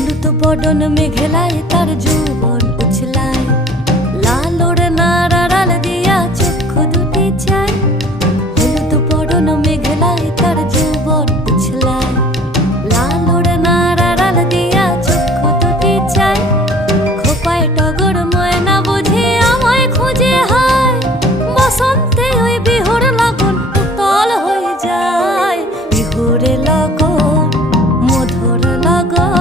হলুদ বদন মেঘেলায় তার যৌবন উছলায়, লাল ওড়নার আড়াল দিয়া চক্ষু দুটি চায়। হলুদ বদন মেঘেলায় তার যৌবন উছলায়, লাল ওড়নার আড়াল দিয়া চক্ষু দুটি চায়। খোপায় টগর ময়না বুঝি আমায় খুঁজে হায়, বসন্তে ওই বিহুর লগন উতল হয়ে যায়। বিহুরে লগন মধুর লগন